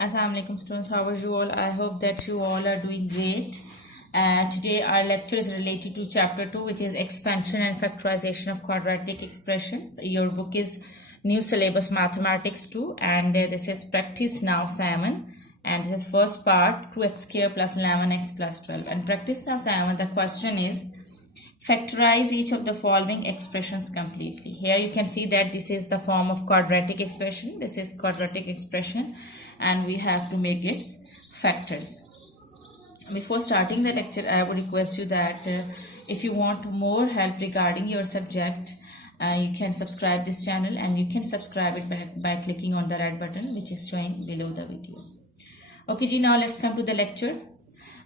Assalamu alaikum students, how are you all? I hope that you all are doing great. Today our lecture is related to chapter 2, which is expansion and factorization of quadratic expressions. Your book is New Syllabus Mathematics 2 and this is Practice Now 7 and this is first part 2x square plus 11x plus 12. And Practice Now 7, the question is factorize each of the following expressions completely. Here you can see that this is the form of quadratic expression. This is quadratic expression and we have to make its factors. Before starting the lecture, I would request you that if you want more help regarding your subject, you can subscribe this channel and you can subscribe it by clicking on the red button which is showing below the video. Okay, ji, now let's come to the lecture.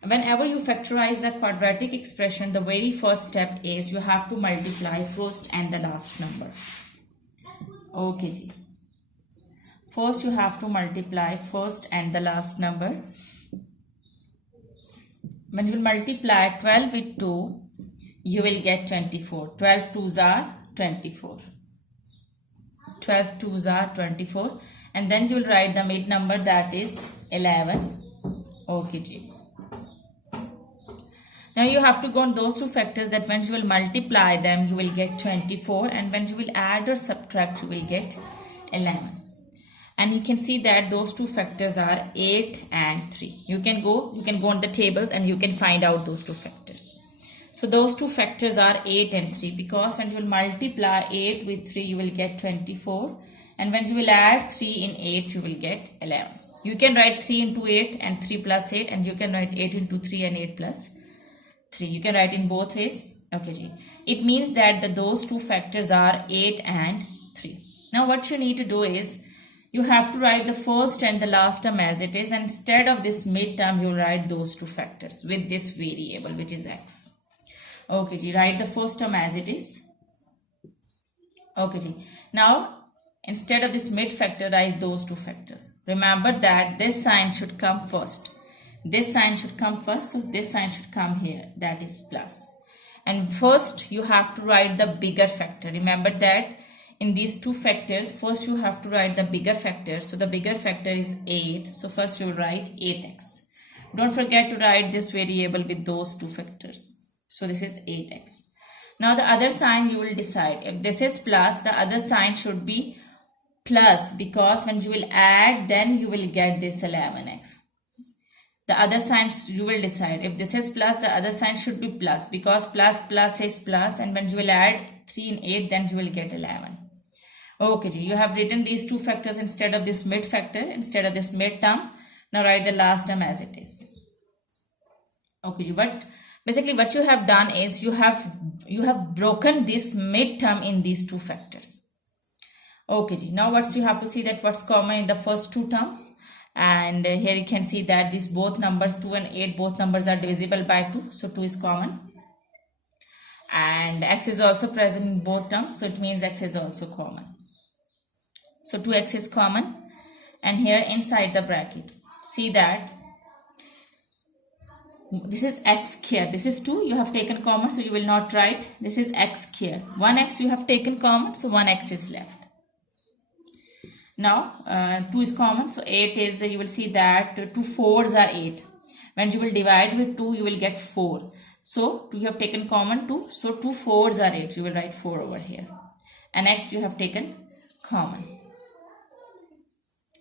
Whenever you factorize the quadratic expression, the very first step is you have to multiply first and the last number. Okay, ji. First you have to multiply first and the last number. When you will multiply 12 with 2, you will get 24. 12 2s are 24. 12 2s are 24. And then you will write the mid number, that is 11. Okay, ji. Now you have to go on those two factors that when you will multiply them, you will get 24. And when you will add or subtract, you will get 11. And you can see that those two factors are 8 and 3. You can go on the tables and you can find out those two factors. So those two factors are 8 and 3 because when you will multiply 8 with 3, you will get 24. And when you will add 3 in 8, you will get 11. You can write 3 into 8 and 3 plus 8, and you can write 8 into 3 and 8 plus 3. You can write in both ways. Okay, ji. It means that those two factors are 8 and 3. Now what you need to do is you have to write the first and the last term as it is, and instead of this mid term you write those two factors with this variable which is x. Okay, ji. Write the first term as it is. Okay, ji. Now instead of this mid factor, write those two factors. Remember that this sign should come first. This sign should come first, so this sign should come here, that is plus. And first you have to write the bigger factor. Remember that in these two factors, first you have to write the bigger factor. So the bigger factor is 8. So first you write 8x. Don't forget to write this variable with those two factors. So this is 8x. Now the other sign you will decide. If this is plus, the other sign should be plus because when you will add, then you will get this 11x. The other signs you will decide. If this is plus, the other sign should be plus because plus is plus, and when you will add 3 in 8, then you will get 11. Okay, ji. You have written these two factors instead of this mid factor, instead of this mid term. Now write the last term as it is. Okay, ji. But basically what you have done is you have broken this mid term in these two factors. Okay, ji. Now what you have to see that what's common in the first two terms. And here you can see that these both numbers 2 and 8, both numbers are divisible by 2. So 2 is common. And x is also present in both terms. So it means x is also common. So 2x is common. And here inside the bracket, see that this is x square. This is 2 you have taken common, so you will not write. This is x square. 1x you have taken common, so 1x is left. Now 2 is common, so 8 is, you will see that 2 4s are 8. When you will divide with 2, you will get 4. So 2 you have taken common 2, so 2 4s are 8. You will write 4 over here. And next you have taken common.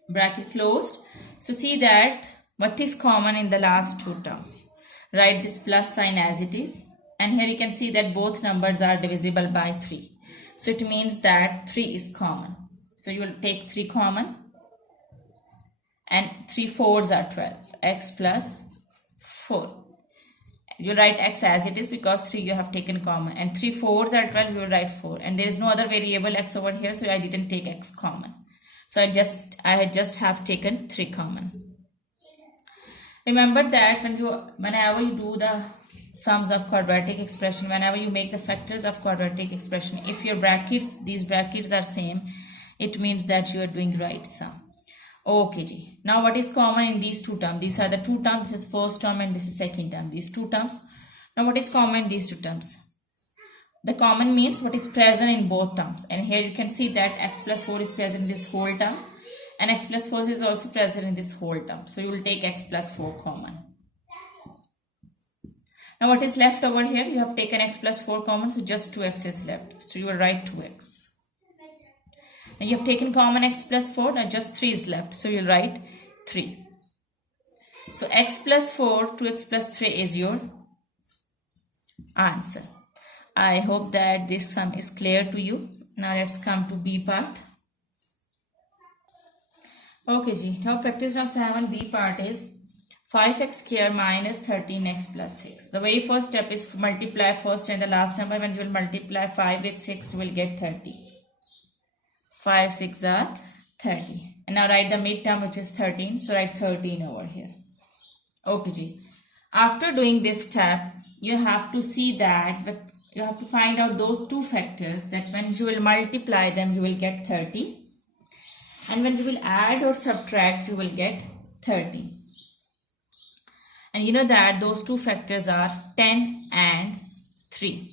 Bracket closed. So see that what is common in the last two terms. Write this plus sign as it is. And here you can see that both numbers are divisible by 3. So it means that 3 is common. So you will take 3 common, and 3 4s are 12. X plus 4. You write x as it is because 3 you have taken common, and 3 4s are 12. You will write 4, and there is no other variable x over here, so I didn't take x common. So I just have taken 3 common. Remember that whenever you do the sums of quadratic expression, whenever you make the factors of quadratic expression, if your these brackets are same, it means that you are doing right sum. Okay, ji. Now what is common in these two terms? These are the two terms. This is first term and this is second term. These two terms. Now what is common in these two terms? The common means what is present in both terms. And here you can see that x plus 4 is present in this whole term. And x plus 4 is also present in this whole term. So you will take x plus 4 common. Now what is left over here? You have taken x plus 4 common, so just 2x is left. So you will write 2x. And you have taken common x plus 4, now just 3 is left. So you will write 3. So x plus 4 to x plus 3 is your answer. I hope that this sum is clear to you. Now let's come to B part. Okay ji, now practice now 7B part is 5x square minus 13x plus 6. The very first step is to multiply first and the last number. When you will multiply 5 with 6, you will get 30. 5 6 are 30. And now write the midterm, which is 13. So write 13 over here. Okay ji. After doing this step, you have to see that you have to find out those two factors that when you will multiply them, you will get 30. And when you will add or subtract, you will get 30. And you know that those two factors are 10 and 3.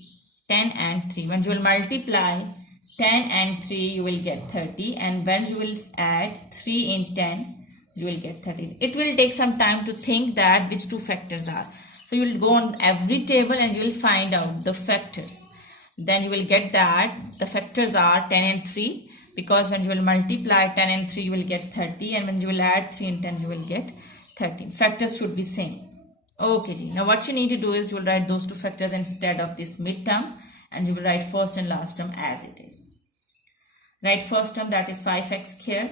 10 and 3. When you will multiply 10 and 3, you will get 30. And when you will add 3 in 10, you will get 30. It will take some time to think that which two factors are. So you will go on every table and you will find out the factors. Then you will get that the factors are 10 and 3. Because when you will multiply 10 and 3, you will get 30. And when you will add 3 and 10, you will get 13. Factors should be same. Okay ji. Now what you need to do is you will write those two factors instead of this midterm. And you will write first and last term as it is. Write first term, that is 5x square.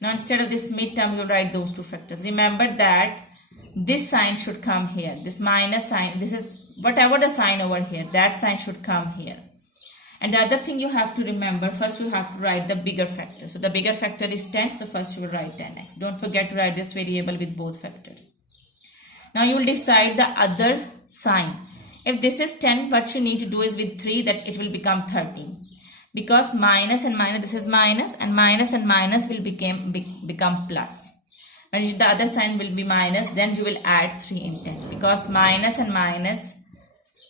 Now instead of this midterm, you will write those two factors. Remember that this sign should come here. This minus sign, this is whatever the sign over here, that sign should come here. And the other thing you have to remember, first you have to write the bigger factor. So the bigger factor is 10, so first you will write 10x. Don't forget to write this variable with both factors. Now you will decide the other sign. If this is 10, what you need to do is with 3 that it will become 13. Because minus and minus, this is minus and minus will become plus. When the other sign will be minus, then you will add 3 in 10. Because minus and minus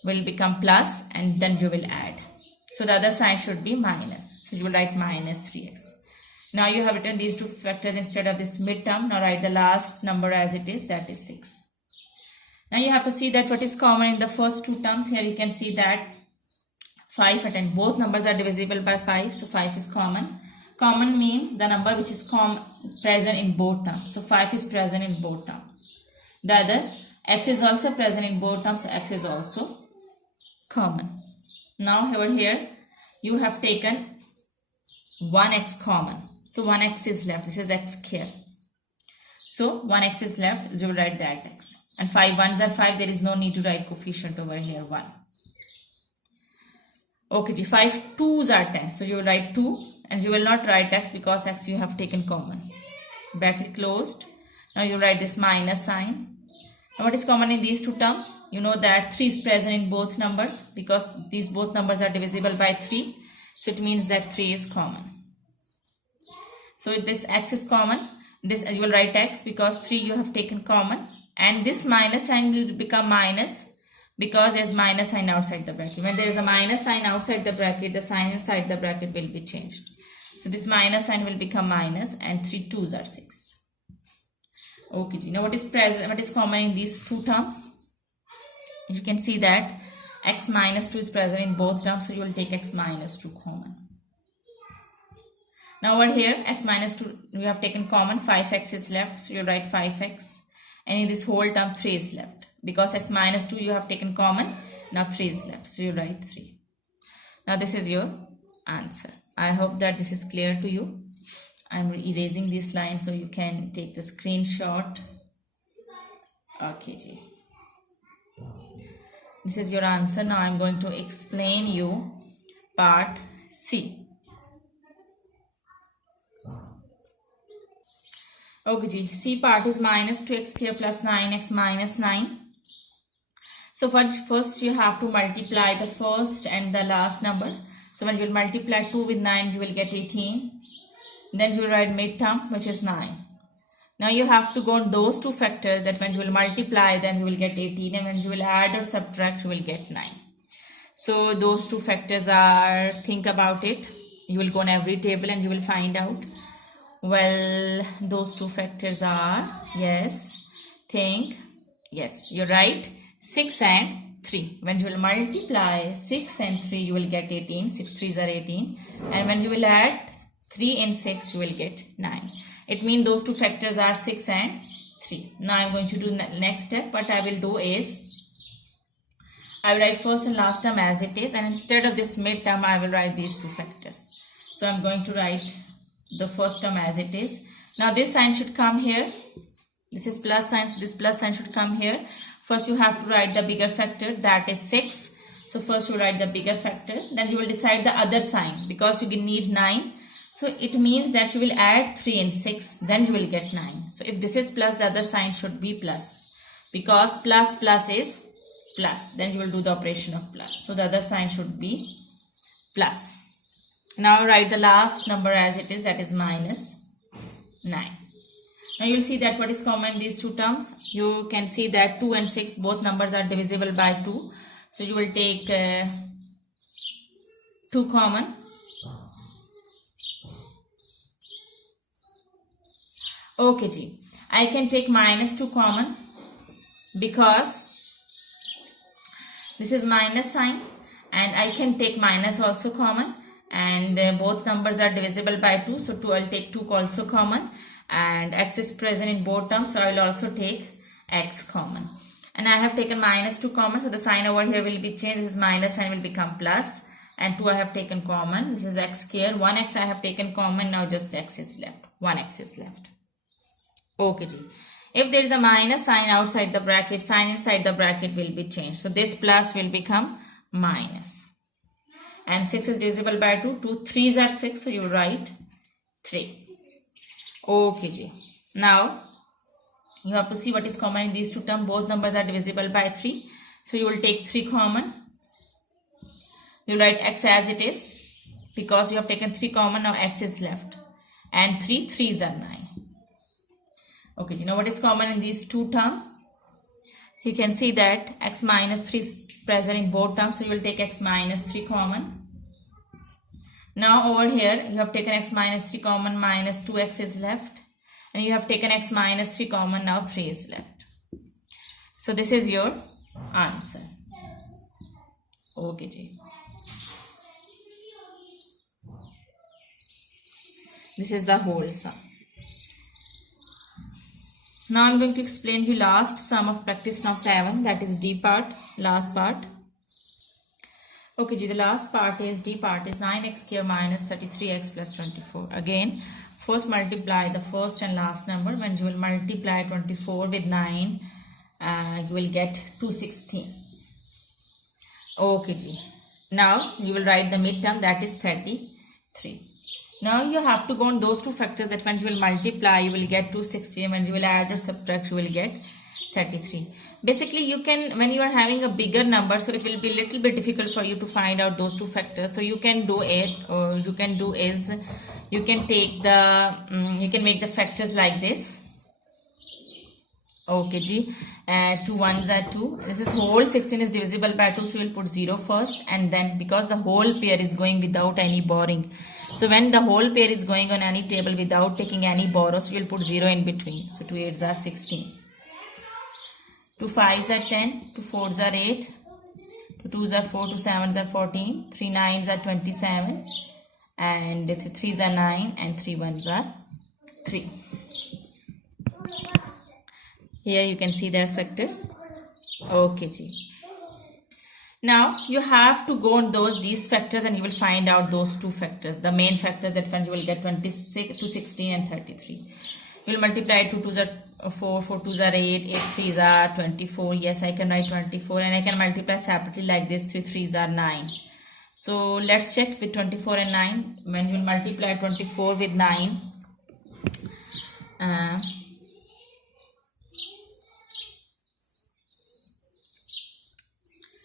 will become plus and then you will add. So the other sign should be minus. So you will write minus 3x. Now you have written these two factors instead of this midterm. Now write the last number as it is, that is 6. Now you have to see that what is common in the first two terms. Here you can see that 5 and 10. Both numbers are divisible by 5. So 5 is common. Common means the number which is present in both terms. So 5 is present in both terms. The other, x is also present in both terms. So x is also common. Now over here, you have taken 1x common. So 1x is left. This is x square. So 1x is left. You will write that x. And 5 1s are 5. There is no need to write coefficient over here 1. Okay, 5 2s are 10. So you will write 2. And you will not write x because x you have taken common. Bracket closed. Now you write this minus sign. Now what is common in these two terms? You know that 3 is present in both numbers because these both numbers are divisible by 3. So it means that 3 is common. So if this x is common, this you will write x because 3 you have taken common. And this minus sign will become minus because there is minus sign outside the bracket. When there is a minus sign outside the bracket, the sign inside the bracket will be changed. So this minus sign will become minus and 3 2s are 6. Okay, now what is present? What is common in these two terms? You can see that x minus 2 is present in both terms, so you will take x minus 2 common. Now over here, x minus 2 we have taken common. 5x is left, so you write 5x. And in this whole term, 3 is left because x minus 2 you have taken common. Now 3 is left, so you write 3. Now this is your answer. I hope that this is clear to you. I'm erasing this line so you can take the screenshot. Okay, ji. This is your answer. Now I'm going to explain you part C. Okay, ji. C part is minus 2x square plus 9x minus 9. So first you have to multiply the first and the last number. So when you will multiply 2 with 9, you will get 18. Then you will write midterm, which is 9. Now you have to go on those two factors that when you will multiply, then you will get 18. And when you will add or subtract, you will get 9. So those two factors are, think about it. You will go on every table and you will find out Well, those two factors are, yes, you're right, 6 and 3. When you will multiply 6 and 3, you will get 18. 6 3s are 18. And when you will add 3 and 6, you will get 9. It means those two factors are 6 and 3. Now I'm going to do next step. What I will do is, I will write first and last term as it is, and instead of this mid term, I will write these two factors. So I'm going to write the first term as it is. Now this sign should come here. This is plus sign, so this plus sign should come here. First you have to write the bigger factor, that is 6. So first you write the bigger factor, then you will decide the other sign because you need 9. So it means that you will add 3 and 6, then you will get 9. So if this is plus, the other sign should be plus, because plus plus is plus. Then you will do the operation of plus. So the other sign should be plus. Now write the last number as it is, that is minus 9. Now you will see that what is common in these two terms. You can see that 2 and 6, both numbers are divisible by 2. So you will take 2 common. Okay, G. I can take minus 2 common because this is minus sign, and I can take minus also common, and both numbers are divisible by 2. So I'll take 2 also common, and x is present in both terms, so I will also take x common. And I have taken minus 2 common, so the sign over here will be changed. This is minus sign will become plus, and 2 I have taken common. This is x square. 1x I have taken common. Now just x is left. 1x is left. Okay, G. If there is a minus sign outside the bracket, sign inside the bracket will be changed. So this plus will become minus. And 6 is divisible by 2. 2 3s are 6, so you write 3. Okay, G. Now you have to see what is common in these two terms. Both numbers are divisible by 3. So you will take 3 common. You write x as it is because you have taken 3 common. Now x is left. And 3 3s are 9. Okay, you know what is common in these two terms? You can see that x minus 3 is present in both terms. So you will take x minus 3 common. Now over here you have taken x minus 3 common, minus 2x is left. And you have taken x minus 3 common, now 3 is left. So this is your answer. Okay, G. This is the whole sum. Now I am going to explain you last sum of practice now 7, that is D part, last part. Okay, G, the last part is D part is 9x square minus 33x plus 24. Again, first multiply the first and last number. When you will multiply 24 with 9, you will get 216. Okay, G. Now you will write the midterm, that is 33. Now you have to go on those two factors, that when you will multiply you will get 260, and when you will add or subtract you will get 33. Basically you can, when you are having a bigger number, so it will be a little bit difficult for you to find out those two factors. So you can do it, or you can do is, you can take the, you can make the factors like this. Okay, G. 2 1s are 2. This is whole 16 is divisible by 2, so you will put 0 first, and then because the whole pair is going without any borrowing. So when the whole pair is going on any table without taking any borrow, so you will put 0 in between. So 2 8s are 16. 2 5s are 10. 2 4s are 8. 2 2s are 4. 2 7s are 14. 3 9s are 27. And 3 3s are 9. And 3 1s are 3. Here you can see their factors. Okay, G. Now you have to go on these factors, and you will find out those two factors, the main factors, that when you will get 26 to 16 and 33. You will multiply 2 2s are 4, 4 2s are 8, 8 3s are 24. Yes, I can write 24, and I can multiply separately like this. 3 3s are 9. So let's check with 24 and 9. When you will multiply 24 with 9,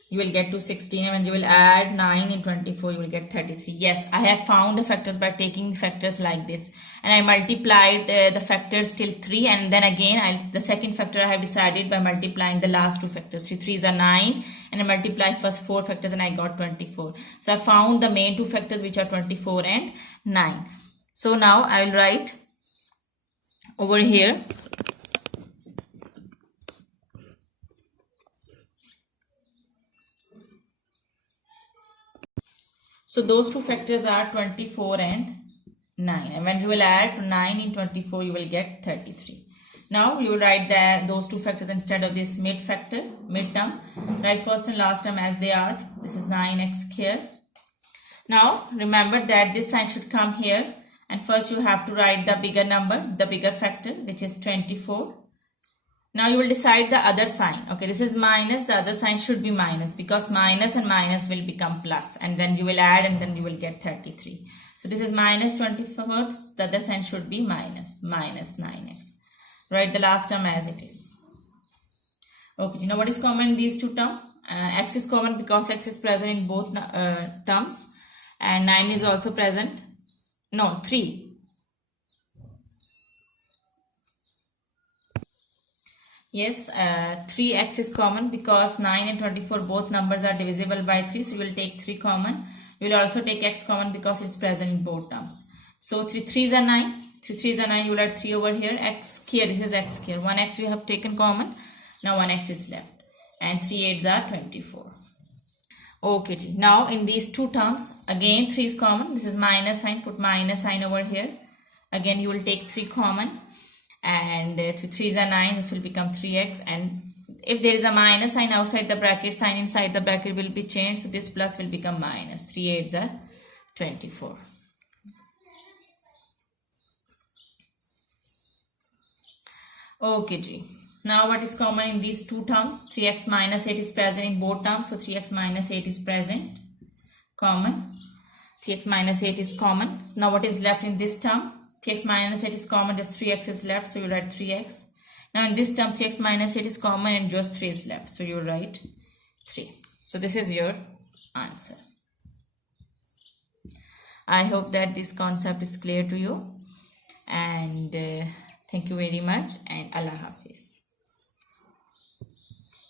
you will get to 16, and when you will add 9 in 24 you will get 33. Yes, I have found the factors by taking factors like this, and I multiplied the factors till 3, and then again the second factor I have decided by multiplying the last two factors. 3 3s are 9, and I multiplied first 4 factors and I got 24. So I found the main two factors, which are 24 and 9. So now I will write over here. So those two factors are 24 and 9. And when you will add 9 in 24, you will get 33. Now you will write those two factors instead of this mid term. Write first and last term as they are. This is 9x here. Now remember that this sign should come here. And first you have to write the bigger number, the bigger factor, which is 24. Now you will decide the other sign. Okay, this is minus, the other sign should be minus, because minus and minus will become plus, and then you will add and then you will get 33. So this is minus 24, the other sign should be minus 9x. Write the last term as it is. Okay, now what is common in these two terms? X is common because x is present in both terms, and 9 is also present. No, 3. Yes, 3x is common because 9 and 24 both numbers are divisible by 3. So you will take 3 common. You will also take x common because it's present in both terms. So 3 3s are 9. 3 3s are 9. You will add 3 over here. X here. This is x here. 1x you have taken common. Now 1x is left. And 3 8s are 24. Okay. Now in these two terms, again 3 is common. This is minus sign. Put minus sign over here. Again you will take 3 common. And 3 3s are 9, this will become 3x, and if there is a minus sign outside the bracket, sign inside the bracket will be changed, so this plus will become minus. 3 8s are 24. Okay G. Now what is common in these two terms? 3x minus 8 is present in both terms, so 3x minus 8 is present, common. 3x minus 8 is common. Now what is left in this term? 3x minus 8 is common, just 3x is left, so you write 3x. Now in this term 3x minus 8 is common and just 3 is left, so you write 3. So this is your answer. I hope that this concept is clear to you, and thank you very much, and Allah Hafiz.